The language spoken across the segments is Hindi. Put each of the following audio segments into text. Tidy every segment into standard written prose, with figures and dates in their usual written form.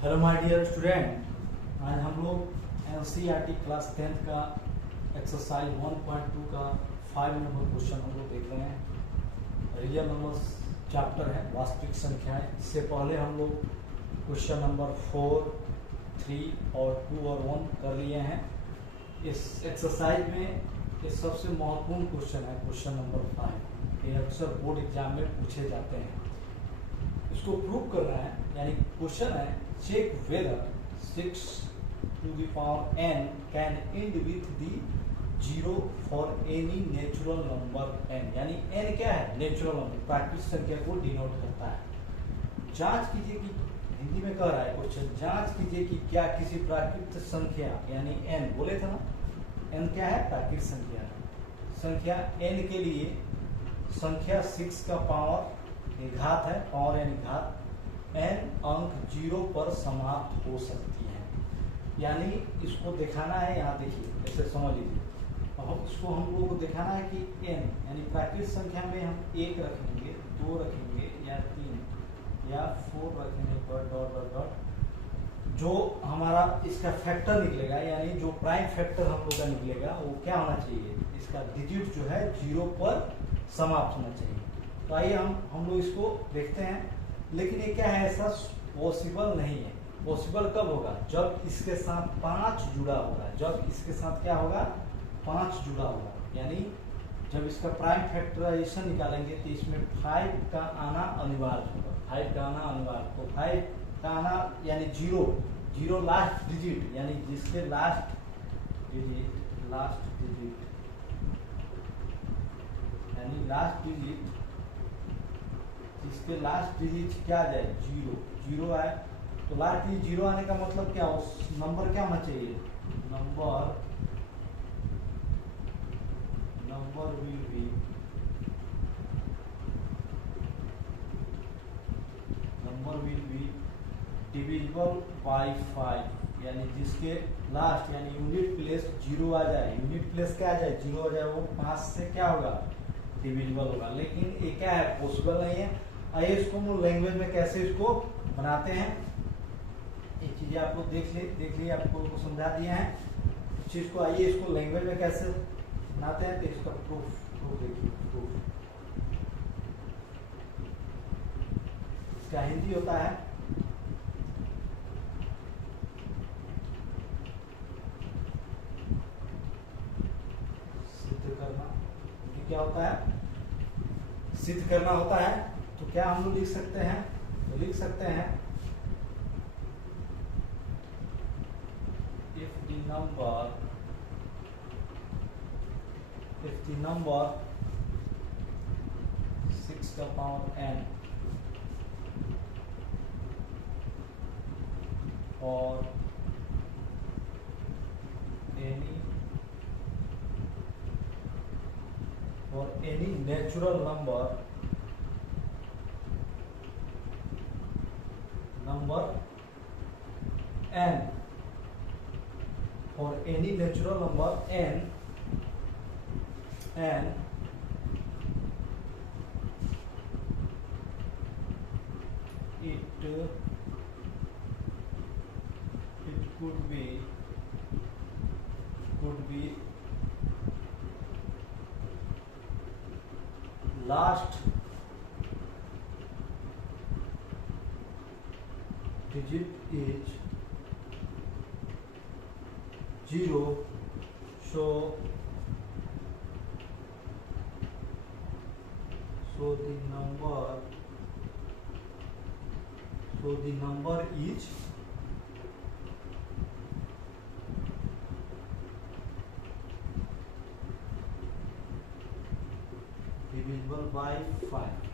हेलो माय डियर स्टूडेंट, आज हम लोग एनसीईआरटी क्लास 10th का एक्सरसाइज 1.2 का 5 नंबर क्वेश्चन हम लोग देख रहे हैं। रियल नंबर्स चैप्टर है, वास्तविक संख्याएं। इससे पहले हम लोग क्वेश्चन नंबर 4, 3 और 2 और 1 कर लिए हैं। इस एक्सरसाइज में ये सबसे महत्वपूर्ण क्वेश्चन है, क्वेश्चन नंबर 5। ये अक्सर बोर्ड एग्जाम में पूछे जाते हैं। इसको प्रूव कर रहा है, यानी क्वेश्चन है check whether 6 to the power n can end with the 0 for any natural number n। यानी n क्या है? नेचुरल नंबर, प्राकृतिक संख्या को डिनोट करता है। जांच कीजिए कि, हिंदी में कह रहा है क्वेश्चन, जांच कीजिए कि क्या किसी प्राकृतिक संख्या यानी n, बोले थे ना, n क्या है? प्राकृतिक संख्या है। संख्या n के लिए संख्या 6 का पावर घात है, पावर यानी घात, n अंक 0 पर समाप्त हो सकती है। यानी इसको दिखाना है, यहाँ देखिए, ऐसे समझ लीजिए। अब इसको हम लोगों को दिखाना है कि n यानी प्राकृतिक संख्या में हम 1 रखेंगे, 2 रखेंगे या 3 या 4 रखेंगे, डॉट डॉट डॉट डॉट, जो हमारा इसका फैक्टर निकलेगा, यानी जो प्राइम फैक्टर हम लोग का निकलेगा वो क्या होना चाहिए? इसका डिजिट जो है 0 पर समाप्त होना चाहिए। तो आइए हम लोग इसको देखते हैं। लेकिन ये क्या है, ऐसा पॉसिबल नहीं है। पॉसिबल कब होगा? जब इसके साथ 5 जुड़ा होगा। जब इसके साथ क्या होगा? 5 जुड़ा होगा। यानी जब इसका प्राइम फैक्टराइजेशन निकालेंगे तो इसमें 5 का आना अनिवार्य होगा। 5 का आना अनिवार्य, तो 5 का आना यानी 0 लास्ट डिजिट, यानी जिसके लास्ट डिजिट यानी लास्ट डिजिट, इसके लास्ट डिजिट क्या आ जाए? 0 आए। तो लास्ट डिजिट 0 आने का मतलब क्या? उस नंबर क्या होना चाहिए? Number will be divisible by 5, यानी जिसके लास्ट यानी यूनिट प्लेस 0 आ जाए। यूनिट प्लेस क्या आ जाए? 0 आ जाए। वो 5 से क्या होगा? डिविजिबल होगा। लेकिन ये क्या है? पॉसिबल नहीं है। आइए इसको हम लैंग्वेज में कैसे इसको बनाते हैं, ये चीजें आपको देख लिए आपको समझा दिया है इस चीज को। आइए इसको लैंग्वेज में कैसे बनाते हैं, तो इसका प्रूफ देखिए। प्रूफ इसका हिंदी होता है सिद्ध करना। ये क्या होता है? सिद्ध करना होता है। तो क्या हम लोग लिख सकते हैं? तो लिख सकते हैं if the number 6 का पावर n और any natural number n, for any natural number n it could be last digit is 0, so the number is divisible by 5।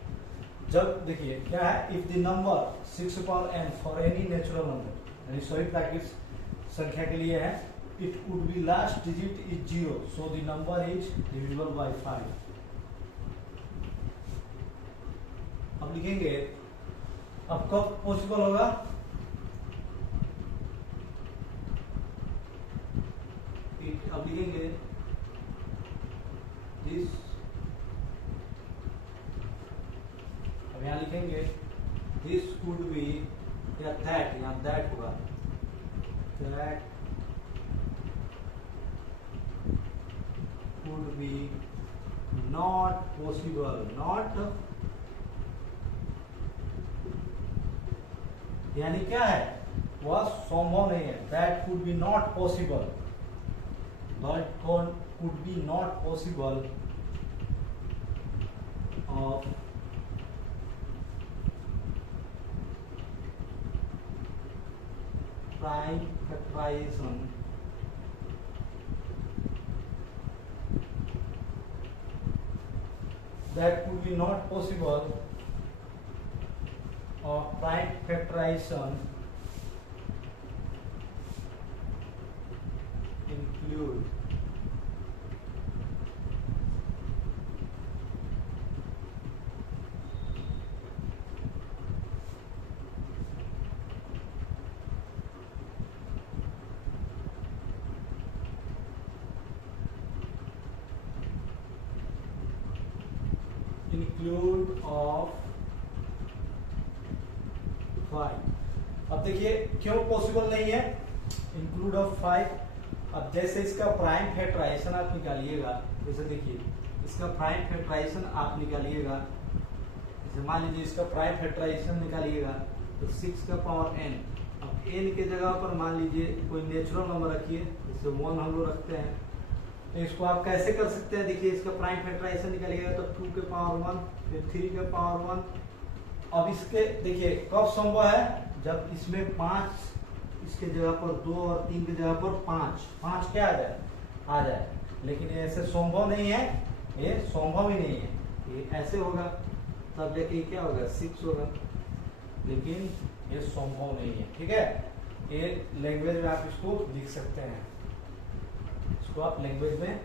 जब देखिए क्या है, if the number 6 power n for any natural number, यानी सभी प्राकृतिक संख्या के लिए है, it would be last digit is 0, so the number is divisible by 5। अब लिखेंगे, अब कब पॉसिबल होगा? अब लिखेंगे दिस, अब यहाँ लिखेंगे दिस कुड बी या दैट, यहाँ दैट होगा, that could be not possible, not यानी क्या है, वह संभव नहीं है। That could be not possible, that could be not possible of prime factorization that could be not possible of prime factorization include of 5। अब देखिए क्यों पॉसिबल नहीं है इंक्लूड ऑफ 5। अब जैसे इसका प्राइम फैक्टराइजेशन आप निकालिएगा, जैसे देखिए इसका प्राइम फैक्टराइजेशन आप निकालिएगा, जैसे मान लीजिए इसका प्राइम फैक्टराइजेशन निकालिएगा तो 6 का पावर n। अब n के जगह पर मान लीजिए कोई नेचुरल नंबर रखिए, जैसे 1 हम लोग रखते हैं, तो इसको आप कैसे कर सकते हैं, देखिए इसका प्राइम फैक्टराइजेशन निकालिएगा तो 2 के पावर 1, फिर 3 के पावर 1। अब इसके देखिए कब संभव है, जब इसमें 5 इसके जगह पर 2 और 3 की जगह पर 5 क्या आ जाए। लेकिन ये ऐसे संभव नहीं है, ये संभव ही नहीं है, ये ऐसे होगा तब जाके क्या होगा 6 होगा, लेकिन ये संभव नहीं है। ठीक है, ये लैंग्वेज में आप इसको लिख सकते हैं, इसको आप लैंग्वेज में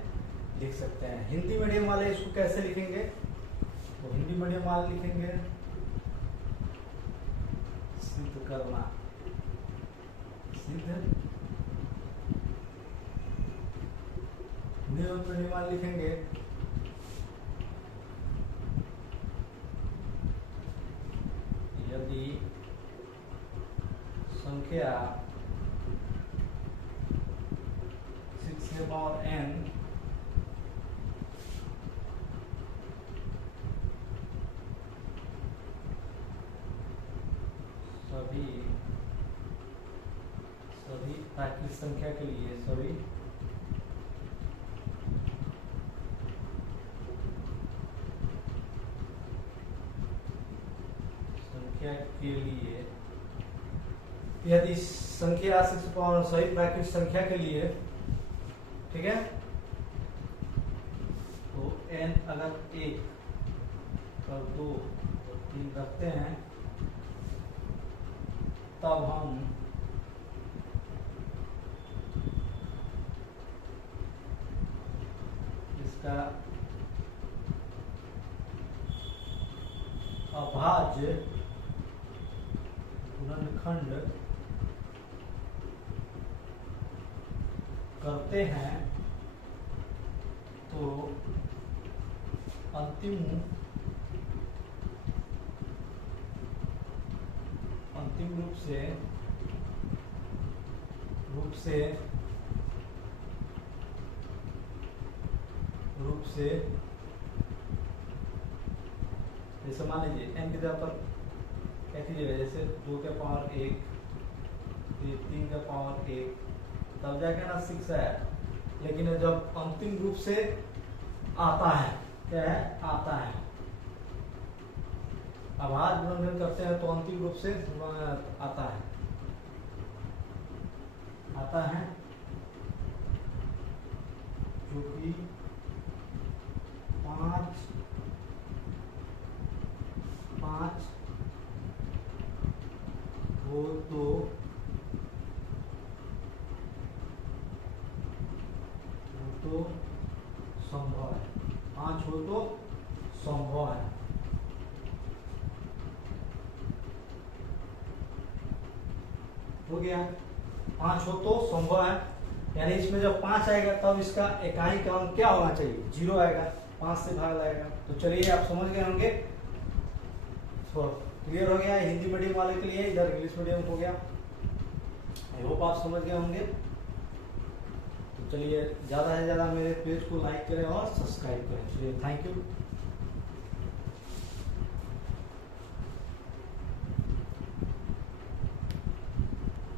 लिख सकते हैं। हिंदी मीडियम वाले इसको कैसे लिखेंगे, तो हिंदी मीडियम वाले लिखेंगे सिद्ध करना, सिद्ध। मीडियम वाले लिखेंगे यदि संख्या 6 के पावर n सभी प्राकृतिक संख्या के लिए, सभी संख्या के लिए, यदि संख्या सही प्राकृतिक संख्या के लिए, ठीक है, तो n अगर 1 और 2 और 3 रखते हैं तब हम इसका अभाज्य गुणनखंड करते हैं तो अंतिम रूप से जैसे मान लीजिए n की जगह पर क्या कीजिएगा, जैसे 2 के पावर 1, 3 के पावर 1, तब जाके ना 6 आया। लेकिन जब अंतिम रूप से आता है, क्या है, आता है, अभाज्य गुणनखंड करते हैं तो अंतिम रूप से आता है जो कि 5 हो तो संभव है, 5 हो तो संभव है। हो गया, 5 हो तो संभव है, यानी इसमें जब 5 आएगा तब इसका इकाई क्रम क्या होना चाहिए, 0 आएगा, 5 से भाग आएगा। तो चलिए आप समझ गए होंगे। तो क्लियर हो गया है हिंदी मीडियम वाले के लिए, इधर इंग्लिश मीडियम हो गया। आई होप आप समझ गए होंगे। तो चलिए ज़्यादा से ज़्यादा मेरे पेज को लाइक करें और सब्सक्राइब करें। चलिए थैंक यू।